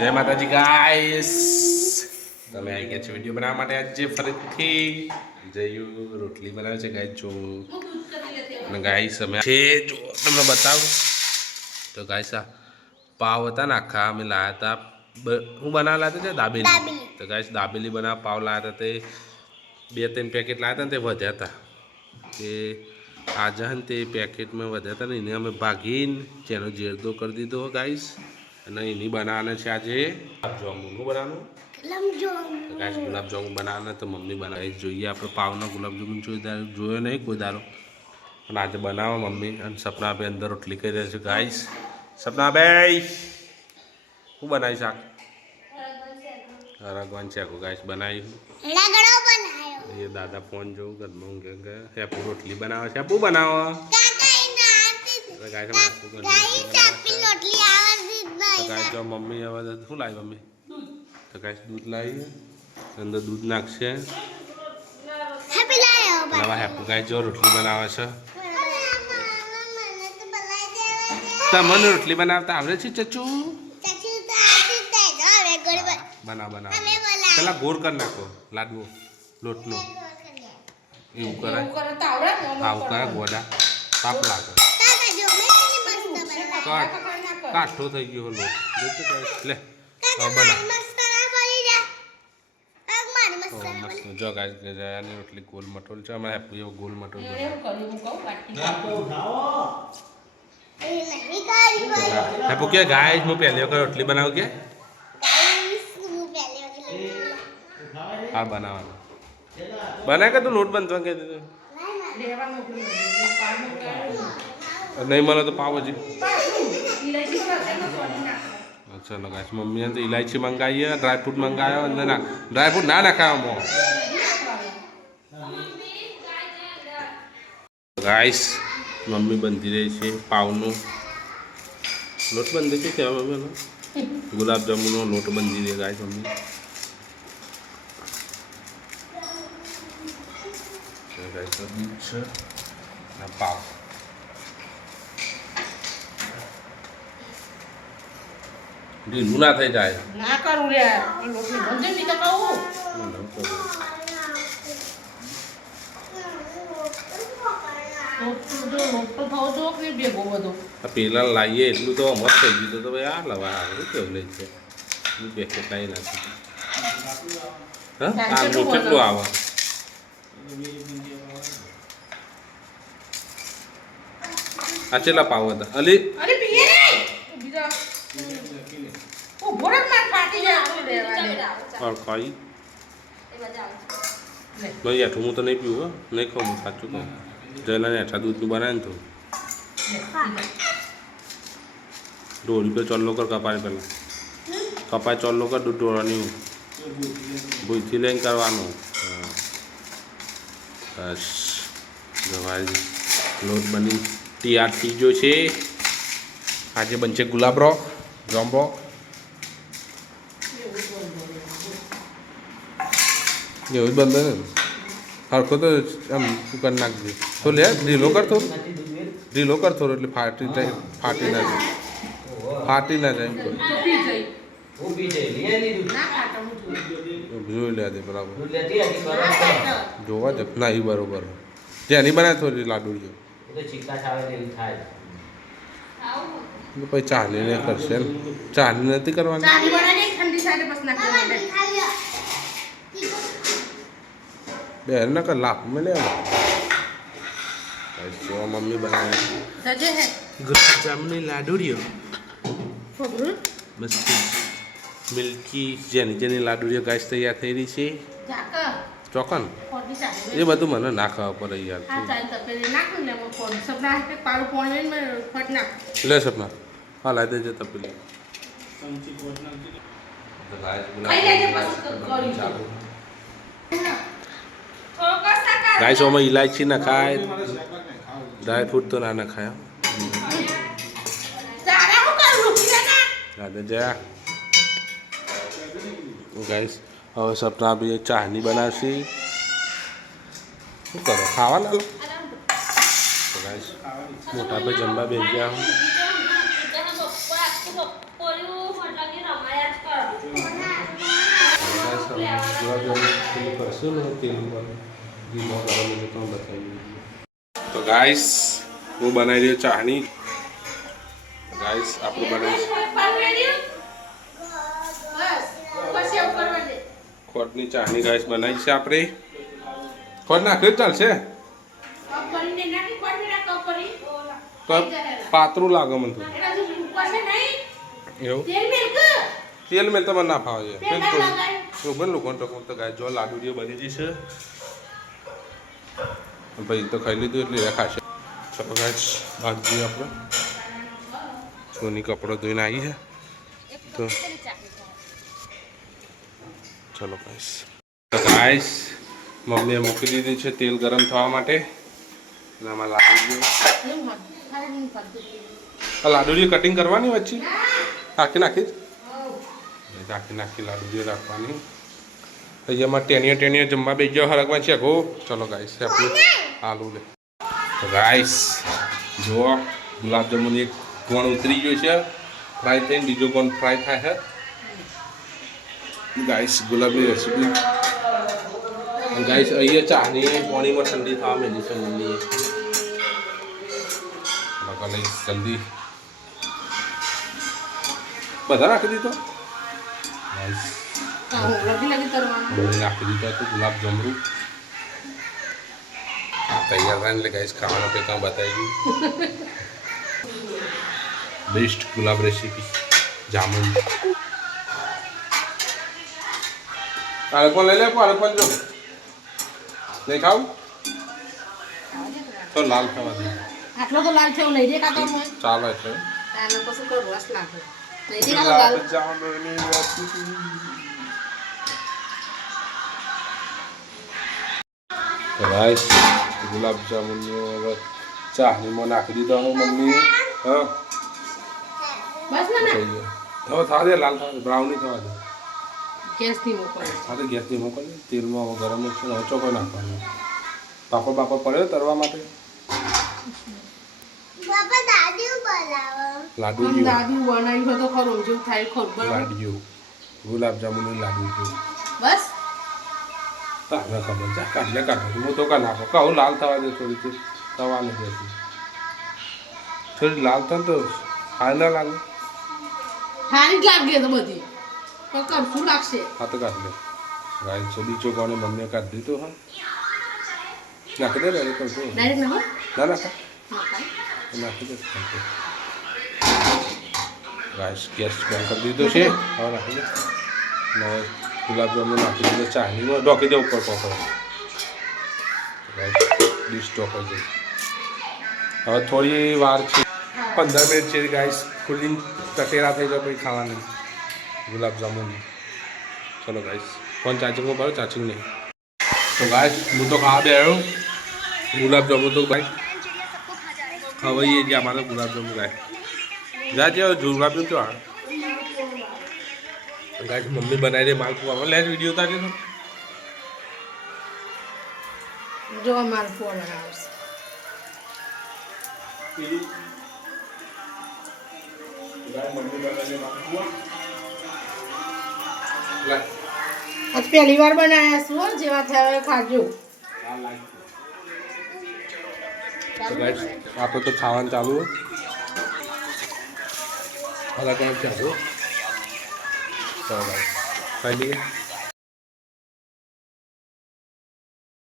જય માતાજી ગાઈસ, તમે આવી ગયા છો વિડીયો બનાવવા માટે. આજે ફરીથી જયું રોટલી બનાવે છે ગાઈસ. જો અને ગાઈસ અમે છે જો તમને બતાવું તો ગાઈસ આ પાવ હતા ને આખા અમે લાયા હતા. હું બનાવવા લાવ્યા હતા દાબેલી. તો ગાઈસ દાબેલી બનાવવા પાવ લાવ્યા હતા. તે 2-3 પેકેટ લાવ્યા હતા ને તે વધ્યા હતા. તે આજે ને તે પેકેટમાં વધ્યા હતા ને એને અમે ભાગીને જેનો જેરદો કરી દીધો ગાઈસ. અને એની બનાવવાના છે આજે ગુલાબજામુન. શું બનાવવાનું? ગુલાબજામુન બનાવવાના. તો મમ્મી બનાવી જોઈએ. આપણે પાવના ગુલાબજામુન જોયો નહીં કોઈ દારો, પણ આજે બનાવવા મમ્મી. અને સપનાભાઈ અંદર રોટલી કરી રહ્યા છે ગાઈસ. સપનાભાઈ શું બનાવી શાક? રગવાન શાક ગાઈસ બનાવી. એ દાદા ફોન જોઉં ઘરમાં ઊંઘે ગયા. હેપુ રોટલી બનાવે છે. હેપુ બનાવો ગાઈસ. જો મમ્મી હવે શું લાવી મમ્મી? તો ગાઈસ દૂધ લાવી, અંદર દૂધ નાખશે. નવા હેપુ ગાઈસ જો રોટલી બનાવે છે. તમને રોટલી બનાવતા આવડે છે ચચુ? બનાવ પેલા ગોળ કરી નાખો લાડવો લોટનો. એવું કરે આવું કરે ગોડા પાપ લાગે. કાઠો થઈ ગયો લોટ. લે બનાવ. જો ગાયની રોટલી ગોલ મટોલ છે. અમારે હેપુ એવો ગોલ મટોલ હેપુ કે ગાય હું પહેલી વખત રોટલી બનાવું કે હા બનાવવાનું બનાય કે તું લોટ બનતો કે નહીં મળે તો પાવભાજી. ચલો ગાઈસ મમ્મીએ તો ઇલાયચી મંગાવીએ, ડ્રાયફ્રૂટ મંગાવ્યો. અંદર ના ડ્રાયફ્રૂટ ના નાખાવામાં ગાઈસ. મમ્મી બંધી રહી છે પાવનું લોટ બંધી છે કેવા મમ્મી? ગુલાબજાંબુનો લોટ બંધી રહી ગાઈસ મમ્મી. પાવ ઢીલું ના થઈ જાય. ના કરું રે લોટની બંધ નહીં તો કહું. પેલા લાવીએ એટલું તો મત થઈ ગયું. તો ભાઈ આ લવા આવે કેવું લે છે પેકેટ લાવી નાખી. હા આ લોટ કેટલું આવે? આ ચેલા પાવ હતા અલી? ખાઈ ભાઈ હેઠું હું તો નહીં પીવું. નહીં ખાઉં હું સાચું કહું. જયલા હેઠા દૂધનું બનાવે ને તો ડોરી પર ચોલ્લો કર કપાય. પહેલાં કપાય ચોલ્લો કર દૂધ ડોળાની ભૂલથી લઈને કરવાનું. બસ ભાઈ લોટ બની તૈયાર થઈ ગયો છે. આજે બનશે ગુલાબરો જાંબો. એવું જ બંધ ને હરખો તો આમ કરી નાખજે. તો લે ઢીલો કરતો ઢીલો કરતો એટલે ફાટી ના જાય. ફાટી ના જાય જોઈ લે દે બરાબર. જોવા જ નહીં બરોબર. જેની બનાવે થોડી લાડુડીઓ પછી ચાલી ને કરશે ને. ચાલી નથી કરવાની. બેર ના કર લાપ મેં લે મમ્મી બનાવે ગુલાબજામુનની લાડુડીઓ મસ્ત મિલ્કી જેની લાડુડીઓ ગાઈસ તૈયાર થઈ રહી છે. ચોકન એ બધું મને ના ખાવા પડે યાર. લે સપના હા લાવી દેજે તપેલી. ગાઈસ ઓમાં ઇલાયચી ના ખાય, ડ્રાયફ્રૂટ તો ના ખાય. ગાઈસ હવે સપના બી ચાની બનાવશી. શું કરો ખાવાના? ગાઈસ મોટા ભાઈ જમવા બેસી ગયા. પેલું કરશું ને તેલ પર ધીમો ગરમ એટલે તો બતાવી. તો ગાઈસ હું બનાવી રહ્યો ચાની. ગાઈસ આપણે બનાવી ખોટની ચાની ગાઈસ બનાવી છે આપણે. ખોટ નાખ્યું ચાલશે તો પાતળું લાગે મને તો એવું તેલ મેં તમને ના ફાવે છે બન લોકો તો ગાય જો લાડુડીઓ બની જશે ભાઈ તો ખાઈ લીધું એટલે એ ખાશે. ચલો ગાય ભાગીએ આપણે. સોની કપડો ધોઈને આવી છે તો ચલો ગાઈસ. તો ગાઈસ મમ્મીએ મૂકી દીધી છે તેલ ગરમ થવા માટે. અને આમાં લાડુડીઓ કટિંગ કરવાની વચ્ચે આખી નાખી લાડુડીઓ રાખવાની. પછી એમાં ટેણીઓ જમવા બેસી જાવ હરકમાં છે ગો. ચલો ગાઈસ આપણું આલુ લે. તો ગાઈસ જુઓ ગુલાબજાંબુ એક કોણ ઉતરી ગયો છે ફ્રાય થઈને, બીજો કોણ ફ્રાય થાય છે. ગાઈસ ગુલાબની રેસીપી ગાઈસ અહીંયા ચાની પાણીમાં ઠંડી થવા માંડી છે મમ્મીએ. જલ્દી બધા નાખી દીધો નાખી દીધો હતું ગુલાબજાંબુ તૈયાર થાય એટલે ગાઈસ ખાવાનું કંઈ કામ બતાવી ગયું. બેસ્ટ ગુલાબ રેસીપી જામુન. પાલકોન લઈ લે પાલકોન જો નહીં ખાવું તો લાલ ખાવા દે. આટલો તો લાલ છે લઈ દે કાકા મને ચાલો એટલે આને પછી તો રસ લાગે લઈ દે કાકા લાલ જામુનની રેસીપી. ગાઈસ ગુલાબ જામુનની ચાહનીમાં નાખી દીધો હું મમ્મી. હા બસ ને હવે થવા દે લાલ થવા દે બ્રાઉની થવા દે. ગેસથી મોકલો હા ગેસથી મોકલી તેલમાં ગરમ છે ચોખ્ખો નાખવાનું. પાપડ પડ્યો તરવા માટે લાડુ દાદી બનાવી હોય તો ખરું જેવું થાય ખરું લાડુ ગુલાબજાંબુનું લાડુ જેવું બસ તારે ખબર છે કાઢ હું તો કા નાખો કહું લાલ થવા દે થોડી તવા નથી હતી થોડી લાલ થાય તો હાર ના લાગે. હારી જ લાગે તો બધી પણ કરશું લાગશે. હા તો કાઢ લે ગાય છોડી ચોકાને મમ્મીએ કાઢી દીધો. હા નાખી દે ને કરતો ડાયરેક્ટ નાખો ના નાખા નાખી દે ગાઈસ ગેસ બંધ કરી દીધો છે. હવે નાખી દે ને ગુલાબજાંબુ નાખી દીધો ચાહનીમાં ઢોકી દે ઉપર પકડો ડીશ ઢોકાઈ જાય. હવે થોડી વાર છે 15 મિનિટ છે ગાઈસ ફૂલિંગ તટેરા થઈ જાય પછી ખાવાની ગુલાબજાંબુ. ચલો ગાઈસ ફોન ચાર્જિંગમાં પડો ચાર્જિંગ નહીં. તો ગાઈસ હું તો ખાવા બે આવ્યો ગુલાબજાંબુ તો ગાઈસ ખવાઈએ ગયા અમારે ગુલાબજાંબુ ગાય જાજે ગુલાબજાંબુ તો હા ગાય મમ્મી બનાવી દે માલપુઆ લે વિડીયો તારે તો જો માલપુઆ બનાવશે આજ પહેલી વાર બનાવ્યા છું જેવા થયા ખાજો. આપણે તો ખાવાનું ચાલુ અલગ ચાલુ ખાઈ લઈએ.